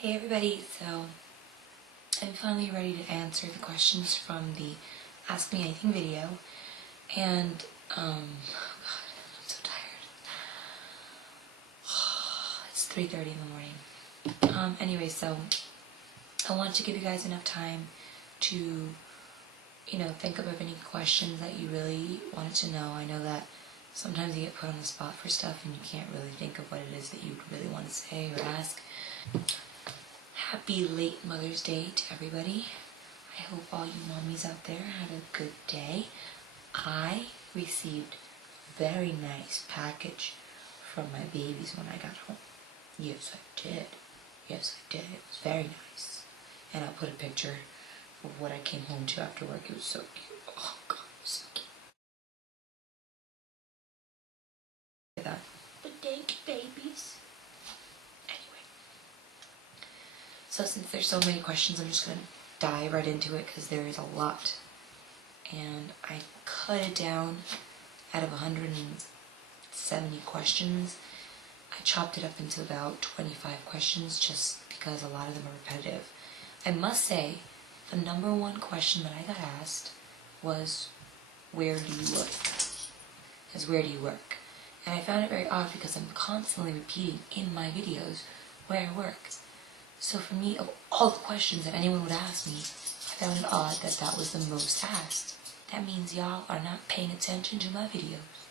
Hey everybody, so I'm finally ready to answer the questions from the Ask Me Anything video, and God, I'm so tired. It's 3:30 in the morning. Anyway, so I wanted to give you guys enough time to, think of any questions that you really wanted to know. I know that sometimes you get put on the spot for stuff and you can't really think of what it is that you really want to say or ask. Happy late Mother's Day to everybody. I hope all you mommies out there had a good day. I received a very nice package from my babies when I got home. Yes, I did. Yes, I did. It was very nice. And I'll put a picture of what I came home to after work. It was so cute. Oh, God, it was so cute. But thank you, babies. So since there's so many questions, I'm just going to dive right into it because there is a lot. And I cut it down out of 170 questions. I chopped it up into about 25 questions just because a lot of them are repetitive. I must say, the number one question that I got asked was, where do you work? Where do you work? And I found it very odd because I'm constantly repeating in my videos where I work. So for me, of all the questions that anyone would ask me, I found it odd that that was the most asked. That means y'all are not paying attention to my videos.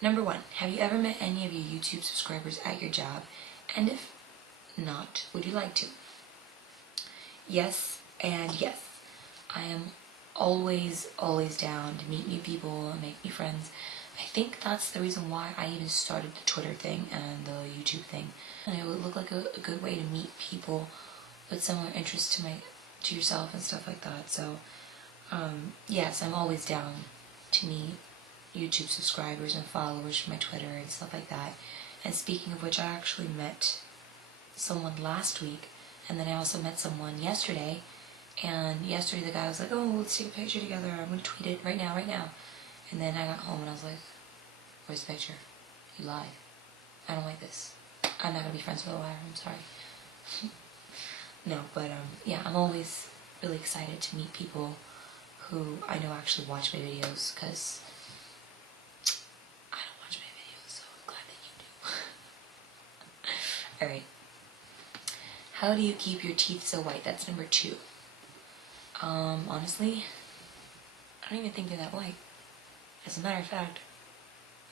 Number one, have you ever met any of your YouTube subscribers at your job? And if not, would you like to? Yes and yes. I am always down to meet new people and make new friends. I think that's the reason why I even started the Twitter thing and the YouTube thing. And it would look like a good way to meet people with similar interests to yourself and stuff like that. So, yes, I'm always down to meet YouTube subscribers and followers from my Twitter and stuff like that. And speaking of which, I actually met someone last week, and then I also met someone yesterday. And yesterday the guy was like, "Oh, let's take a picture together. I'm going to tweet it right now. And then I got home and I was like, "Where's the picture? You lied. I don't like this. I'm not going to be friends with a liar. I'm sorry." No, but yeah, I'm always really excited to meet people who I know actually watch my videos, because I don't watch my videos, so I'm glad that you do. Alright. How do you keep your teeth so white? That's number 2. Honestly, I don't even think they're that white. As a matter of fact,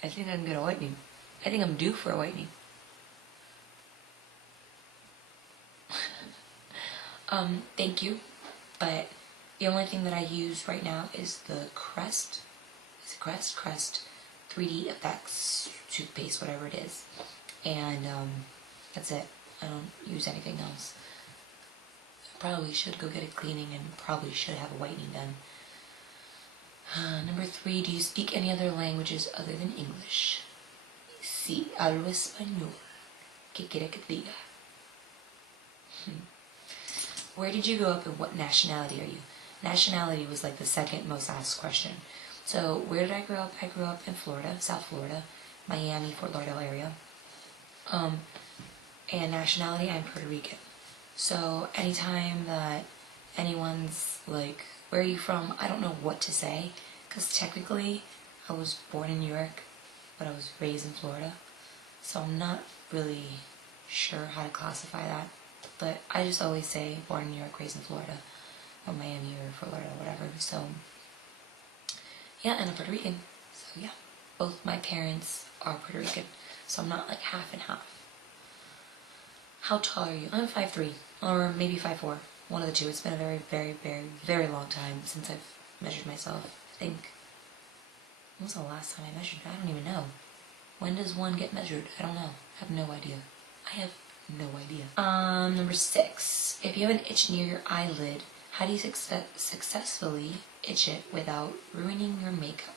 I think I can get a whitening. I think I'm due for a whitening. Thank you, but the only thing that I use right now is the Crest 3D Effects toothpaste, whatever it is, and that's it. I don't use anything else. I probably should go get a cleaning and probably should have a whitening done. Number 3, do you speak any other languages other than English? Sí, hablo español. ¿Qué quiere que diga? Where did you grow up and what nationality are you? Nationality was like the second most asked question. So where did I grow up? I grew up in Florida, South Florida, Miami, Fort Lauderdale area. And nationality, I'm Puerto Rican. So anytime that anyone's like, "Where are you from?" I don't know what to say, because technically I was born in New York, but I was raised in Florida. So I'm not really sure how to classify that. But I just always say born in New York, raised in Florida, or Miami, or Fort Lauderdale, whatever. So, yeah, and I'm Puerto Rican. So, yeah, both my parents are Puerto Rican. So I'm not like half and half. How tall are you? I'm 5'3", or maybe 5'4". One of the two. It's been a very, very, very, very long time since I've measured myself. I think, when was the last time I measured? I don't even know. When does one get measured? I don't know. I have no idea. I have no idea. Number 6. If you have an itch near your eyelid, how do you successfully itch it without ruining your makeup?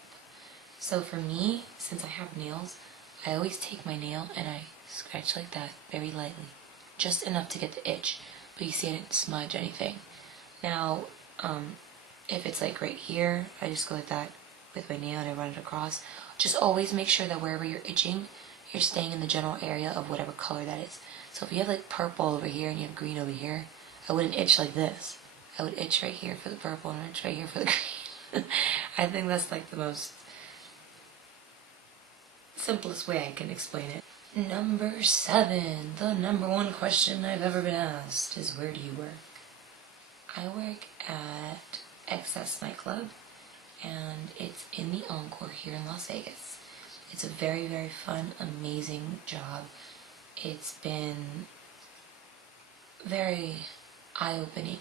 So for me, since I have nails, I always take my nail and I scratch like that, very lightly. Just enough to get the itch, but you see I didn't smudge anything. Now, if it's like right here, I just go like that with my nail and I run it across. Just always make sure that wherever you're itching, you're staying in the general area of whatever color that is. So if you have like purple over here and you have green over here, I wouldn't itch like this. I would itch right here for the purple and itch right here for the green. I think that's like the most simplest way I can explain it. Number 7, the number 1 question I've ever been asked is, where do you work? I work at Excess Nightclub, and it's in the Encore here in Las Vegas. It's a very, very fun, amazing job. It's been very eye-opening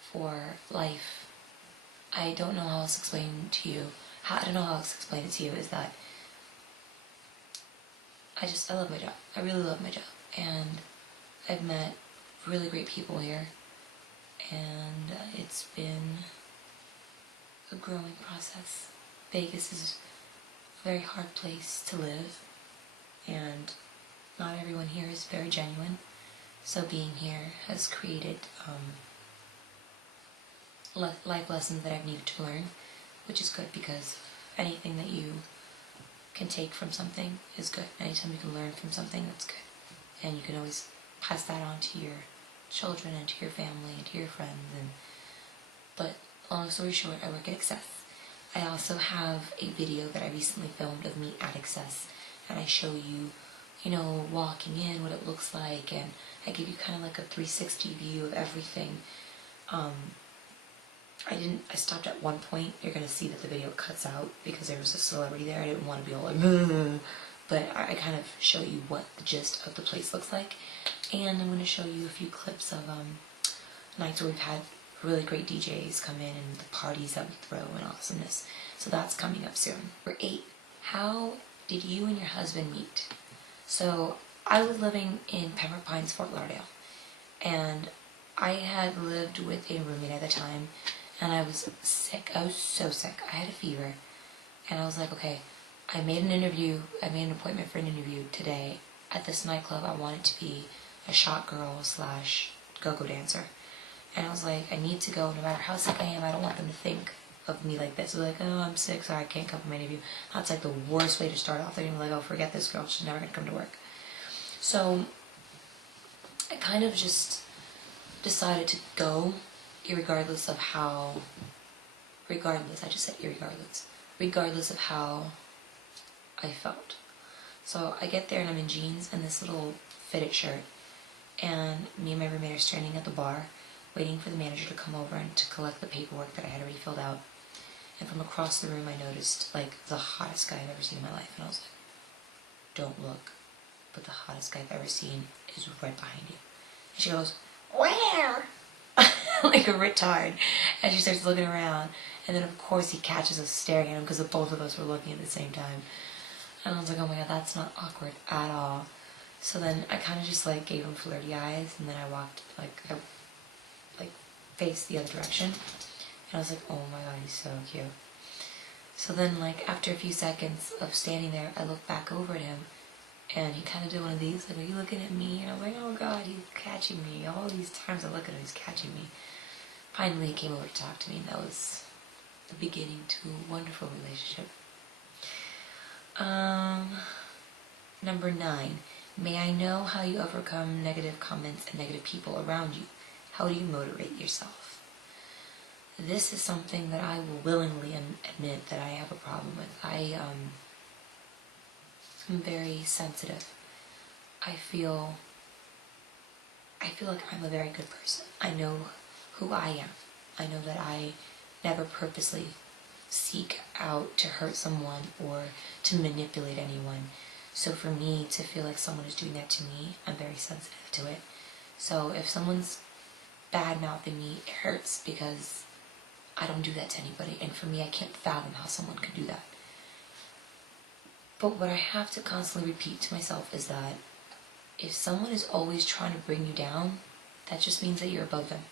for life. I don't know how else to explain to you. I don't know how else to explain it to you, is that I love my job. I really love my job. And I've met really great people here. And it's been a growing process. Vegas is a very hard place to live. And not everyone here is very genuine. So being here has created life lessons that I've needed to learn, which is good, because anything that you can take from something is good. Anytime you can learn from something, that's good. And you can always pass that on to your children and to your family and to your friends. But long story short, I work at Excess. I also have a video that I recently filmed of me at Excess, and I show you, walking in, what it looks like, and I give you kind of like a 360 view of everything. I stopped at one point. You're going to see that the video cuts out because there was a celebrity there. I didn't want to be all like, but I kind of show you what the gist of the place looks like. And I'm going to show you a few clips of nights where we've had really great DJs come in and the parties that we throw and awesomeness. So that's coming up soon. Number 8, how did you and your husband meet? So I was living in Pembroke Pines, Fort Lauderdale, and I had lived with a roommate at the time, and I was sick. I was so sick. I had a fever, and I was like, okay, I made an appointment for an interview today at this nightclub. I wanted to be a shot girl / go-go dancer. And I was like, I need to go no matter how sick I am. I don't want them to think of me like this. They're like, oh, I'm sick, sorry, I can't come to my interview. That's like the worst way to start off. They're gonna be like, oh, forget this girl, she's never gonna come to work. So I kind of just decided to go, regardless of how I just said regardless of how I felt. So I get there and I'm in jeans and this little fitted shirt, and me and my roommate are standing at the bar waiting for the manager to come over and to collect the paperwork that I had already filled out. And from across the room I noticed like the hottest guy I've ever seen in my life, and I was like, don't look, but the hottest guy I've ever seen is right behind you. And she goes, where? Like a retard. And she starts looking around, and then of course he catches us staring at him because the both of us were looking at the same time. And I was like, oh my god, that's not awkward at all. So then I kind of just like gave him flirty eyes, and then I walked I faced the other direction, and I was like, oh my god, he's so cute. So then like after a few seconds of standing there, I looked back over at him, and he kind of did one of these, like, are you looking at me? And I was like, oh god, he's catching me. All these times I look at him, he's catching me. Finally he came over to talk to me, and that was the beginning to a wonderful relationship. Number 9, may I know how you overcome negative comments and negative people around you? How do you motivate yourself? This is something that I will willingly admit that I have a problem with. I'm very sensitive. I feel like I'm a very good person. I know who I am. I know that I never purposely seek out to hurt someone or to manipulate anyone. So for me to feel like someone is doing that to me, I'm very sensitive to it. So if someone's bad-mouthing me, it hurts because I don't do that to anybody. And for me, I can't fathom how someone could do that. But what I have to constantly repeat to myself is that if someone is always trying to bring you down, that just means that you're above them.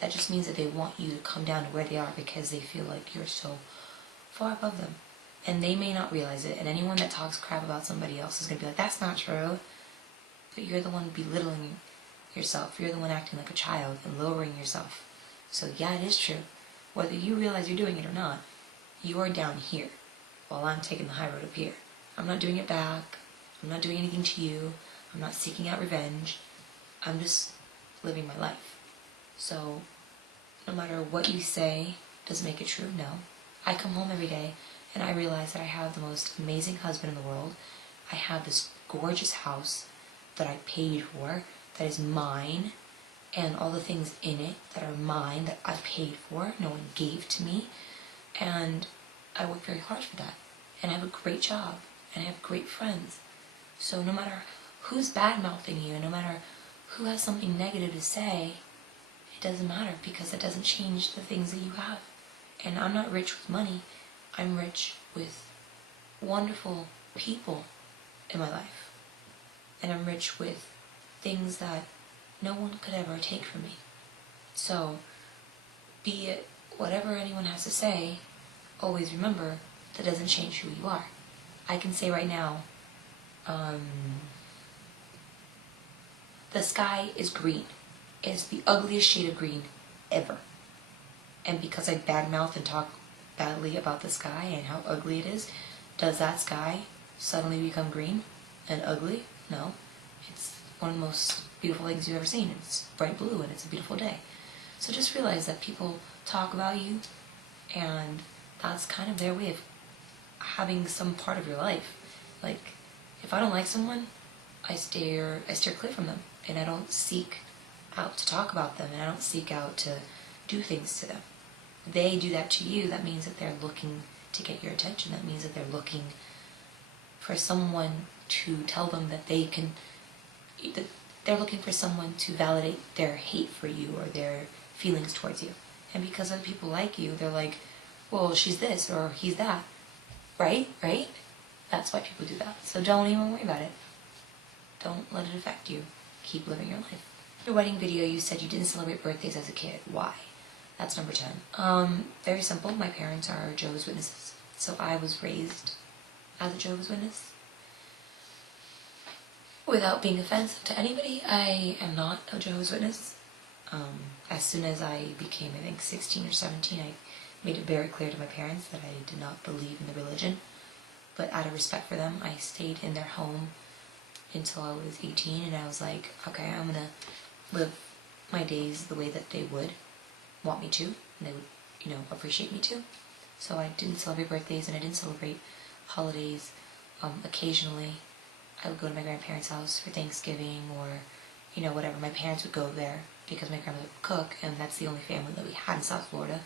That just means that they want you to come down to where they are because they feel like you're so far above them. And they may not realize it, and anyone that talks crap about somebody else is going to be like, that's not true. But you're the one belittling yourself. You're the one acting like a child and lowering yourself. So yeah, it is true. Whether you realize you're doing it or not, you are down here while I'm taking the high road up here. I'm not doing it back. I'm not doing anything to you. I'm not seeking out revenge. I'm just living my life. So no matter what you say, does it make it true? No. I come home every day and I realize that I have the most amazing husband in the world. I have this gorgeous house that I paid for, that is mine, and all the things in it that are mine, that I paid for, no one gave to me. And I work very hard for that. And I have a great job, and I have great friends. So no matter who's bad-mouthing you, no matter who has something negative to say, it doesn't matter, because it doesn't change the things that you have. And I'm not rich with money. I'm rich with wonderful people in my life. And I'm rich with things that no one could ever take from me. So, be it whatever anyone has to say, always remember that doesn't change who you are. I can say right now, the sky is green. It's the ugliest shade of green ever. And because I badmouth and talk badly about the sky and how ugly it is, does that sky suddenly become green and ugly? No. It's one of the most beautiful things you've ever seen. It's bright blue and it's a beautiful day. So just realize that people talk about you, and that's kind of their way of having some part of your life. Like, if I don't like someone, I steer clear from them, and I don't seek out to talk about them, and I don't seek out to do things to them. They do that to you, that means that they're looking to get your attention. That means that they're looking for someone to tell them that they can, that they're looking for someone to validate their hate for you or their feelings towards you. And because other people like you, they're like, well, she's this or he's that. Right? Right? That's why people do that. So don't even worry about it. Don't let it affect you. Keep living your life. Your wedding video, you said you didn't celebrate birthdays as a kid. Why? That's number 10. Very simple. My parents are Jehovah's Witnesses. So I was raised as a Jehovah's Witness. Without being offensive to anybody, I am not a Jehovah's Witness. As soon as I became, I think, 16 or 17, I made it very clear to my parents that I did not believe in the religion. But out of respect for them, I stayed in their home until I was 18, and I was like, okay, I'm gonna live my days the way that they would want me to, and they would, appreciate me to. So I didn't celebrate birthdays, and I didn't celebrate holidays. Occasionally, I would go to my grandparents' house for Thanksgiving, or, whatever. My parents would go there because my grandmother would cook, and that's the only family that we had in South Florida.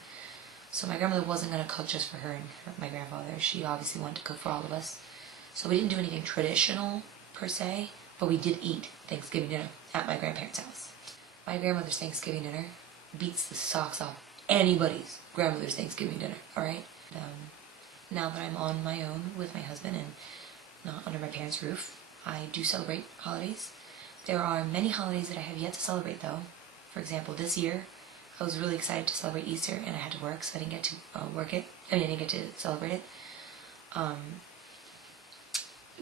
So my grandmother wasn't going to cook just for her and my grandfather. She obviously wanted to cook for all of us. So we didn't do anything traditional, per se, but we did eat Thanksgiving dinner at my grandparents' house. My grandmother's Thanksgiving dinner beats the socks off anybody's grandmother's Thanksgiving dinner, alright? Now that I'm on my own with my husband and not under my parents' roof, I do celebrate holidays. There are many holidays that I have yet to celebrate, though. For example, this year, I was really excited to celebrate Easter, and I had to work, so I didn't get to I didn't get to celebrate it.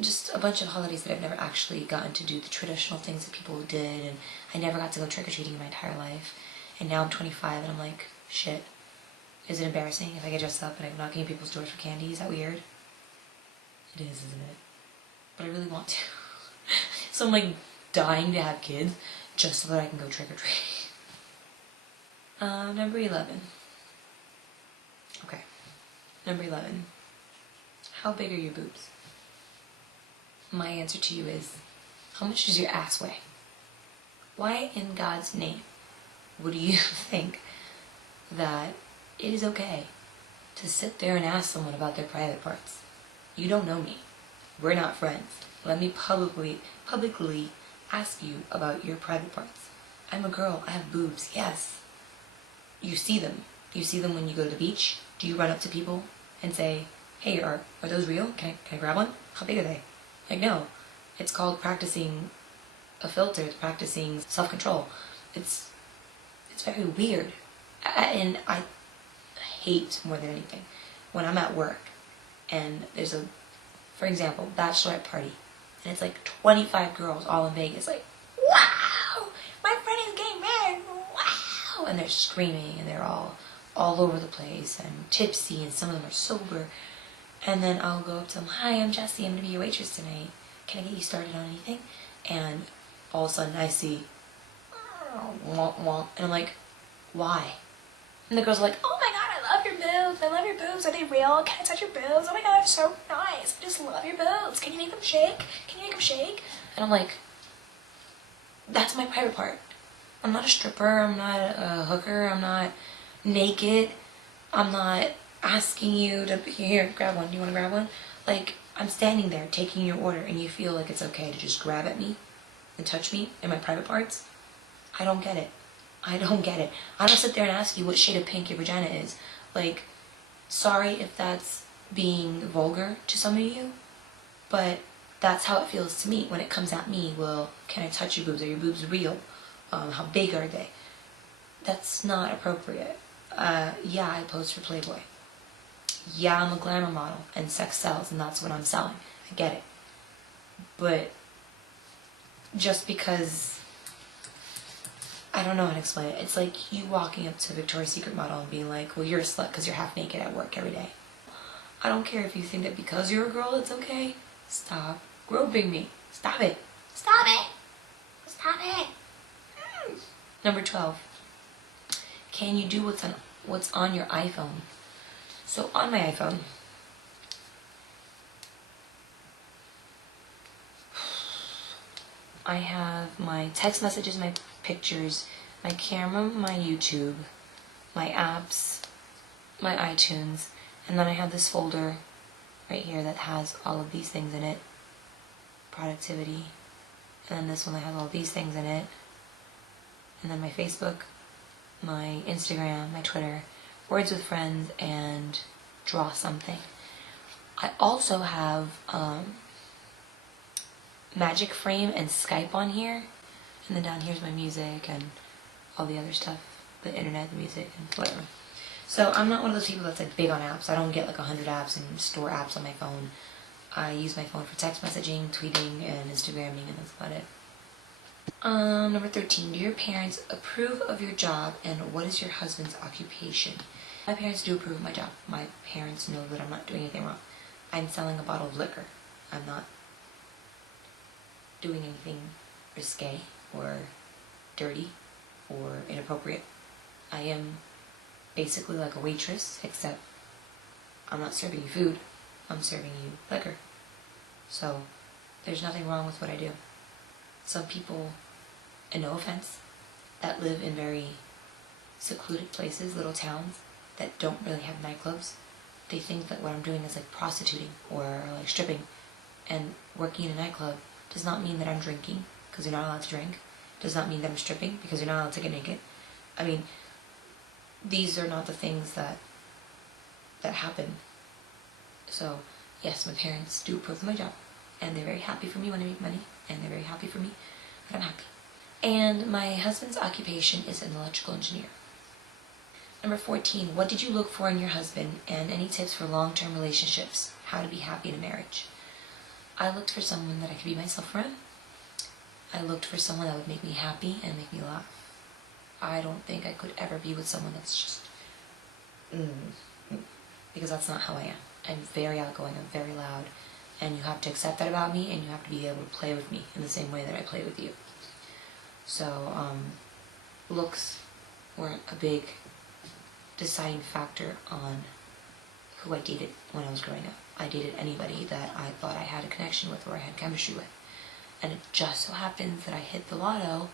Just a bunch of holidays that I've never actually gotten to do the traditional things that people did, and I never got to go trick-or-treating in my entire life. And now I'm 25, and I'm like, shit, is it embarrassing if I get dressed up and I'm knocking at people's doors for candy? Is that weird? It is, isn't it? But I really want to. So I'm like dying to have kids just so that I can go trick-or-treating. Number 11. Okay. Number 11. How big are your boobs? My answer to you is, how much does your ass weigh? Why in God's name would you think that it is okay to sit there and ask someone about their private parts? You don't know me. We're not friends. Let me publicly ask you about your private parts. I'm a girl. I have boobs. Yes. You see them. You see them when you go to the beach. Do you run up to people and say, hey, are those real? Can I grab one? How big are they? Like, no. It's called practicing a filter. It's practicing self-control. It's very weird. And I hate more than anything when I'm at work and there's for example, bachelorette party, and it's like 25 girls all in Vegas, like, wow, my friend is getting married, wow, and they're screaming and they're all over the place and tipsy, and some of them are sober. And then I'll go up to them, hi, I'm Jessie, I'm going to be your waitress tonight. Can I get you started on anything? And all of a sudden I see wonk, wonk. And I'm like, why? And the girls are like, oh my god, I love your boobs. I love your boobs. Are they real? Can I touch your boobs? Oh my god, they're so nice. I just love your boobs. Can you make them shake? Can you make them shake? And I'm like, that's my private part. I'm not a stripper. I'm not a hooker. I'm not naked. I'm not asking you to, here, grab one. Do you want to grab one? Like, I'm standing there taking your order and you feel like it's okay to just grab at me and touch me in my private parts? I don't get it. I don't get it. I don't sit there and ask you what shade of pink your vagina is. Like, sorry if that's being vulgar to some of you, but that's how it feels to me when it comes at me. Well, can I touch your boobs? Are your boobs real? How big are they? That's not appropriate. Yeah, I pose for Playboy. Yeah, I'm a glamour model and sex sells and that's what I'm selling. I get it. But just because, I don't know how to explain it. It's like you walking up to a Victoria's Secret model and being like, well, you're a slut because you're half naked at work every day. I don't care if you think that because you're a girl it's okay. Stop groping me. Stop it. Stop it. Stop it. Number 12. Can you do what's on your iPhone? So on my iPhone, I have my text messages, my pictures, my camera, my YouTube, my apps, my iTunes, and then I have this folder right here that has all of these things in it. Productivity. And then this one that has all these things in it. And then my Facebook, my Instagram, my Twitter, Words with Friends, and Draw Something. I also have Magic Frame and Skype on here. And then down here's my music and all the other stuff. The internet, the music, and whatever. So I'm not one of those people that's like big on apps. I don't get like 100 apps and store apps on my phone. I use my phone for text messaging, tweeting, and Instagramming, and that's about it. Number 13. Do your parents approve of your job, and what is your husband's occupation? My parents do approve of my job. My parents know that I'm not doing anything wrong. I'm selling a bottle of liquor. I'm not doing anything risque or dirty or inappropriate. I am basically like a waitress, except I'm not serving you food. I'm serving you liquor. So there's nothing wrong with what I do. Some people, and no offense, that live in very secluded places, little towns, that don't really have nightclubs, they think that what I'm doing is like prostituting or like stripping. And working in a nightclub does not mean that I'm drinking, because you're not allowed to drink. Does not mean that I'm stripping, because you're not allowed to get naked. I mean, these are not the things that happen. So, yes, my parents do approve of my job, and they're very happy for me when I make money, and they're very happy for me when I'm happy. And my husband's occupation is an electrical engineer. Number 14, what did you look for in your husband, and any tips for long-term relationships? How to be happy in a marriage? I looked for someone that I could be myself around. I looked for someone that would make me happy and make me laugh. I don't think I could ever be with someone that's just, because that's not how I am. I'm very outgoing, I'm very loud, and you have to accept that about me, and you have to be able to play with me in the same way that I play with you. So, looks weren't a big deciding factor on who I dated when I was growing up. I dated anybody that I thought I had a connection with or I had chemistry with. And it just so happens that I hit the lotto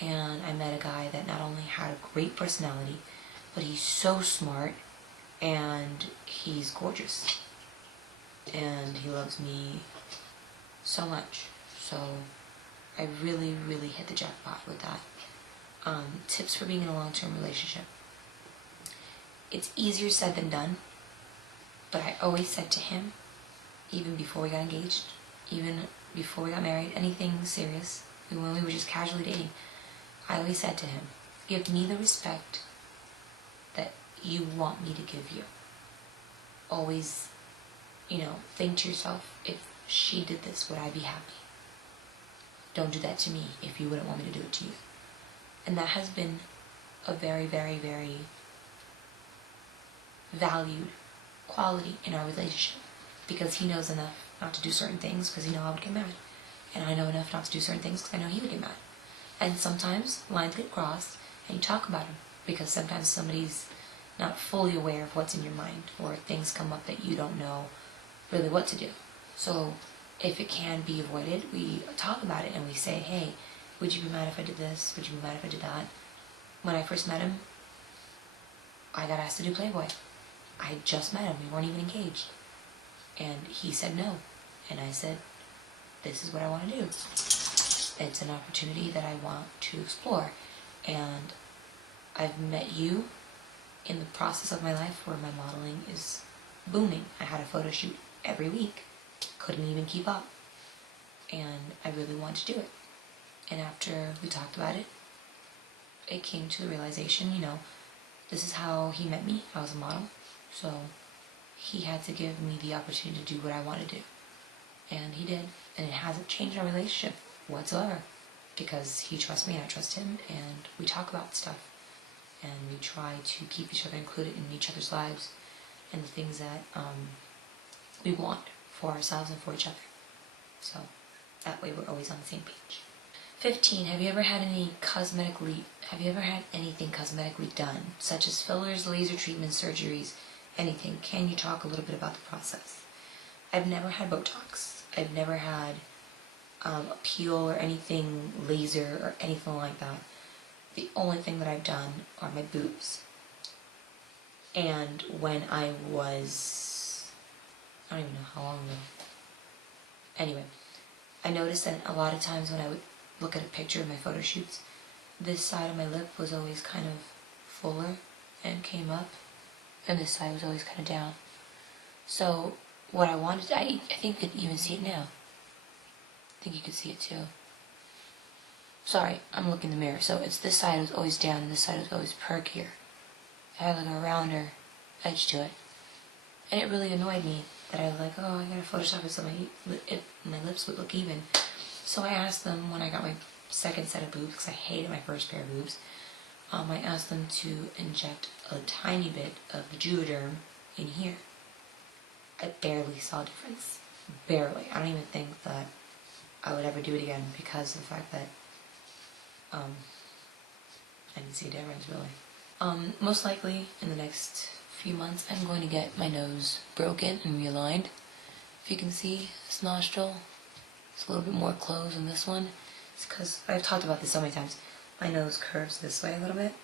and I met a guy that not only had a great personality, but he's so smart and he's gorgeous. And he loves me so much. So I really, really hit the jackpot with that. Tips for being in a long-term relationship. It's easier said than done, but I always said to him, even before we got engaged, even before we got married, anything serious, when we were just casually dating, I always said to him, give me the respect that you want me to give you. Always, think to yourself, if she did this, would I be happy? Don't do that to me if you wouldn't want me to do it to you. And that has been a very, very, very valued quality in our relationship, because he knows enough not to do certain things because he knows I would get mad, and I know enough not to do certain things because I know he would get mad. And sometimes lines get crossed and you talk about them, because sometimes somebody's not fully aware of what's in your mind, or things come up that you don't know really what to do. So if it can be avoided, we talk about it and we say, hey, would you be mad if I did this? Would you be mad if I did that? When I first met him, I got asked to do Playboy. I had just met him. We weren't even engaged. And he said no. And I said, this is what I want to do. It's an opportunity that I want to explore. And I've met you in the process of my life where my modeling is booming. I had a photo shoot every week. Couldn't even keep up. And I really wanted to do it. And after we talked about it, it came to the realization, this is how he met me. I was a model. So he had to give me the opportunity to do what I want to do. And he did. And it hasn't changed our relationship whatsoever, because he trusts me and I trust him, and we talk about stuff. And we try to keep each other included in each other's lives and the things that we want for ourselves and for each other. So that way we're always on the same page. 15. Have you ever had anything cosmetically done, such as fillers, laser treatments, surgeries, anything? Can you talk a little bit about the process? I've never had Botox. I've never had a peel or anything laser or anything like that. The only thing that I've done are my boobs. And when I don't even know how long ago. Anyway, I noticed that a lot of times when I would look at a picture of my photo shoots, this side of my lip was always kind of fuller and came up, and this side was always kind of down. So what I wanted, I think you could even see it now. I think you could see it too. Sorry, I'm looking in the mirror. So it's this side was always down and this side was always perkier. It had like a rounder edge to it. And it really annoyed me that I was like, oh, I gotta Photoshop it so my lips would look even. So I asked them when I got my second set of boobs, because I hated my first pair of boobs, I asked them to inject a tiny bit of the Juvederm in here. I barely saw a difference. Barely. I don't even think that I would ever do it again because of the fact that I didn't see a difference, really. Most likely in the next few months I'm going to get my nose broken and realigned. If you can see this nostril, it's a little bit more closed than this one. It's because I've talked about this so many times. My nose curves this way a little bit.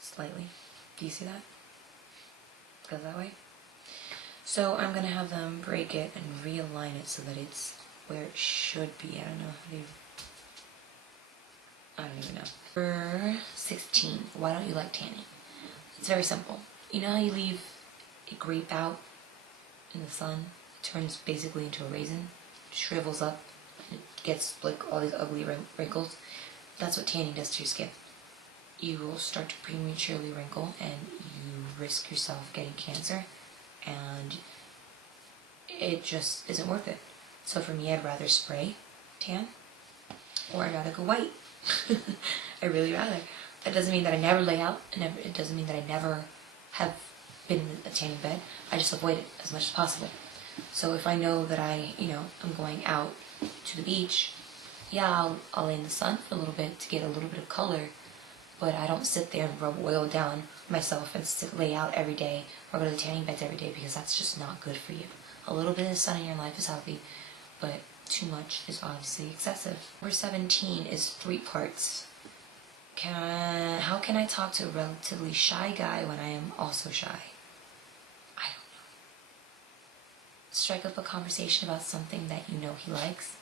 Slightly. Do you see that? It goes that way. So I'm going to have them break it and realign it so that it's where it should be. I don't even know. For 16, why don't you like tanning? It's very simple. You know how you leave a grape out in the sun? It turns basically into a raisin, shrivels up, and it gets like all these ugly wrinkles. That's what tanning does to your skin. You will start to prematurely wrinkle and you risk yourself getting cancer, and it just isn't worth it. So for me, I'd rather spray tan, or I'd rather go white. I really rather. That doesn't mean that I never lay out, it doesn't mean that I never have been in a tanning bed. I just avoid it as much as possible. So if I know that I'm going out to the beach, yeah, I'll lay in the sun for a little bit to get a little bit of color, but I don't sit there and rub oil down myself and lay out every day or go to the tanning beds every day, because that's just not good for you. A little bit of sun in your life is healthy, but too much is obviously excessive. Number 17 is 3 parts. How can I talk to a relatively shy guy when I am also shy? I don't know. Strike up a conversation about something that you know he likes.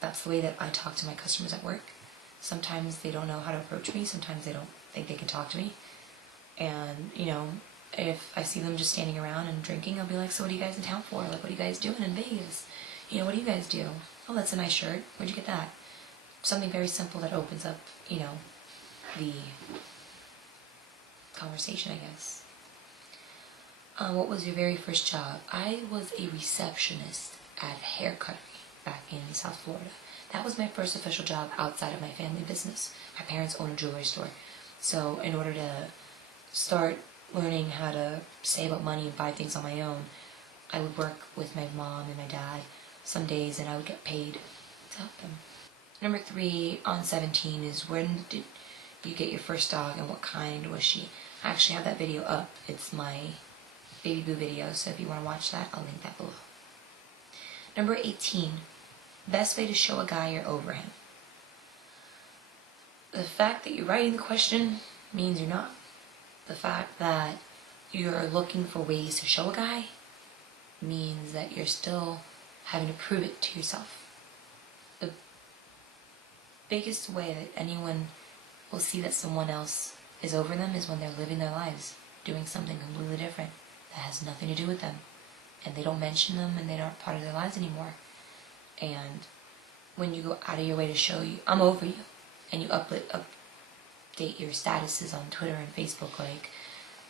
That's the way that I talk to my customers at work. Sometimes they don't know how to approach me. Sometimes they don't think they can talk to me. And, if I see them just standing around and drinking, I'll be like, so what are you guys in town for? Like, what are you guys doing in Vegas? What do you guys do? Oh, that's a nice shirt. Where'd you get that? Something very simple that opens up, the conversation, I guess. What was your very first job? I was a receptionist at a hair cuttery back in South Florida. That was my first official job outside of my family business. My parents own a jewelry store. So in order to start learning how to save up money and buy things on my own, I would work with my mom and my dad some days, and I would get paid to help them. Number 3 on 17 is when did you get your first dog and what kind was she? I actually have that video up. It's my baby boo video, so if you want to watch that, I'll link that below. Number 18, best way to show a guy you're over him. The fact that you're writing the question means you're not. The fact that you're looking for ways to show a guy means that you're still having to prove it to yourself. The biggest way that anyone will see that someone else is over them is when they're living their lives, doing something completely different that has nothing to do with them, and they don't mention them and they're not part of their lives anymore. And when you go out of your way to show you, I'm over you, and you update your statuses on Twitter and Facebook like,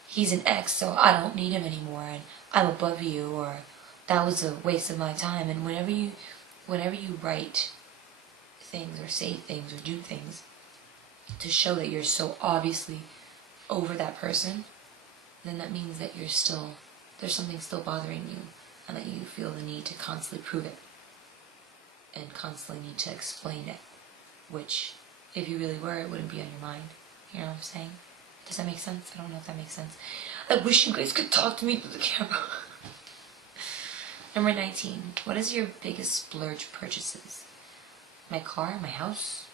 he's an ex, so I don't need him anymore, and I'm above you, or that was a waste of my time. And whenever you write things or say things or do things to show that you're so obviously over that person, then that means that there's something still bothering you, and that you feel the need to constantly prove it and constantly need to explain it, which if you really were, it wouldn't be on your mind. You know what I'm saying? Does that make sense? I don't know if that makes sense. I wish you guys could talk to me through the camera. Number 19. What is your biggest splurge purchases? My car, my house.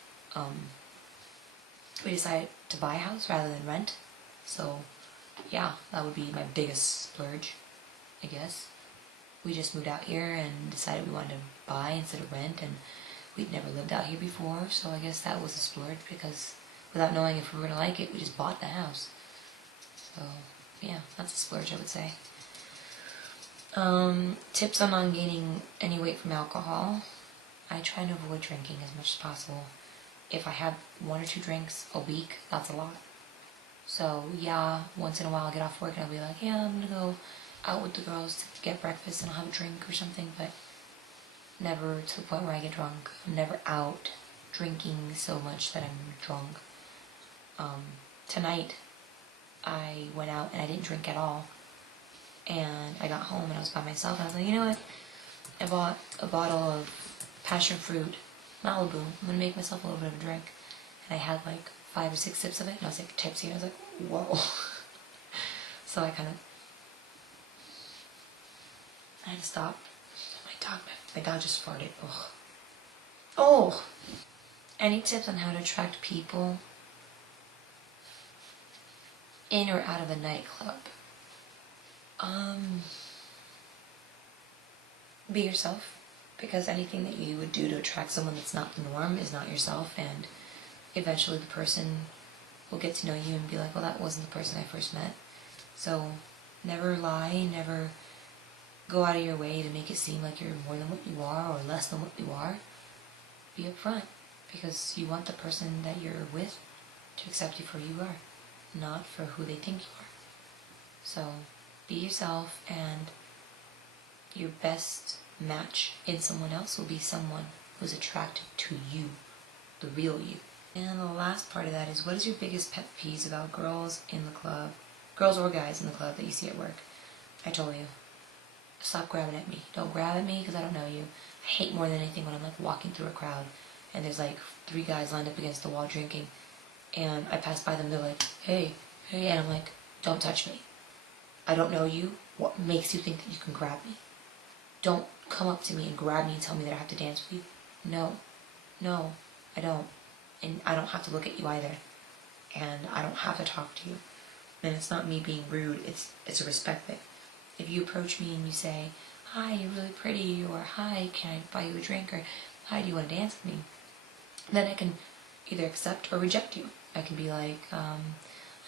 We decided to buy a house rather than rent. So, yeah, that would be my biggest splurge, I guess. We just moved out here and decided we wanted to buy instead of rent, and we'd never lived out here before, so I guess that was a splurge, because without knowing if we were going to like it, we just bought the house. So, yeah, that's a splurge, I would say. Tips on not gaining any weight from alcohol. I try to avoid drinking as much as possible. If I have 1 or 2 drinks a week, that's a lot. So, yeah, once in a while I'll get off work and I'll be like, yeah, I'm going to go out with the girls to get breakfast and I'll have a drink or something, but never to the point where I get drunk. I'm never out drinking so much that I'm drunk. Tonight, I went out and I didn't drink at all. And I got home and I was by myself and I was like, you know what? I bought a bottle of passion fruit Malibu. I'm going to make myself a little bit of a drink. And I had like 5 or 6 sips of it and I was like tipsy and I was like, whoa. So I had to stop. My dog just farted. Ugh. Oh! Any tips on how to attract people in or out of a nightclub? Be yourself, because anything that you would do to attract someone that's not the norm is not yourself, and eventually the person will get to know you and be like, well, that wasn't the person I first met. So never lie, never go out of your way to make it seem like you're more than what you are or less than what you are. Be upfront, because you want the person that you're with to accept you for who you are, not for who they think you are. So be yourself, and your best match in someone else will be someone who's attracted to you, the real you. And the last part of that is, what is your biggest pet peeves about girls in the club, girls or guys in the club that you see at work? I told you. Stop grabbing at me. Don't grab at me because I don't know you. I hate more than anything when I'm like walking through a crowd and there's like 3 guys lined up against the wall drinking, and I pass by them, they're like, hey, and I'm like, don't touch me. I don't know you. What makes you think that you can grab me? Don't come up to me and grab me and tell me that I have to dance with you. No, I don't. And I don't have to look at you either. And I don't have to talk to you. And it's not me being rude, it's a respect thing. If you approach me and you say, hi, you're really pretty, or hi, can I buy you a drink, or hi, do you want to dance with me? Then I can either accept or reject you. I can be like, I'm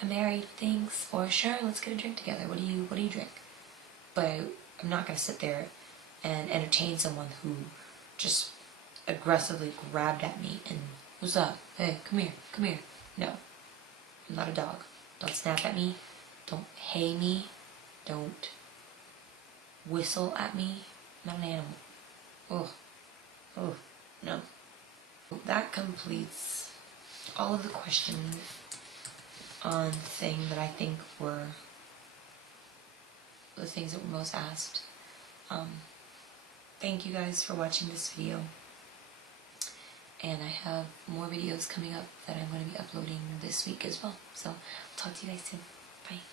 married, thanks, or sure, let's get a drink together. What do you drink? But I'm not going to sit there and entertain someone who just aggressively grabbed at me and, what's up? Hey, come here. No, I'm not a dog. Don't snap at me. Don't hey me. Don't whistle at me. I'm not an animal. Oh, no. That completes all of the questions on the thing that I think were the things that were most asked. Thank you guys for watching this video. and I have more videos coming up that I'm going to be uploading this week as well. So I'll talk to you guys soon. Bye.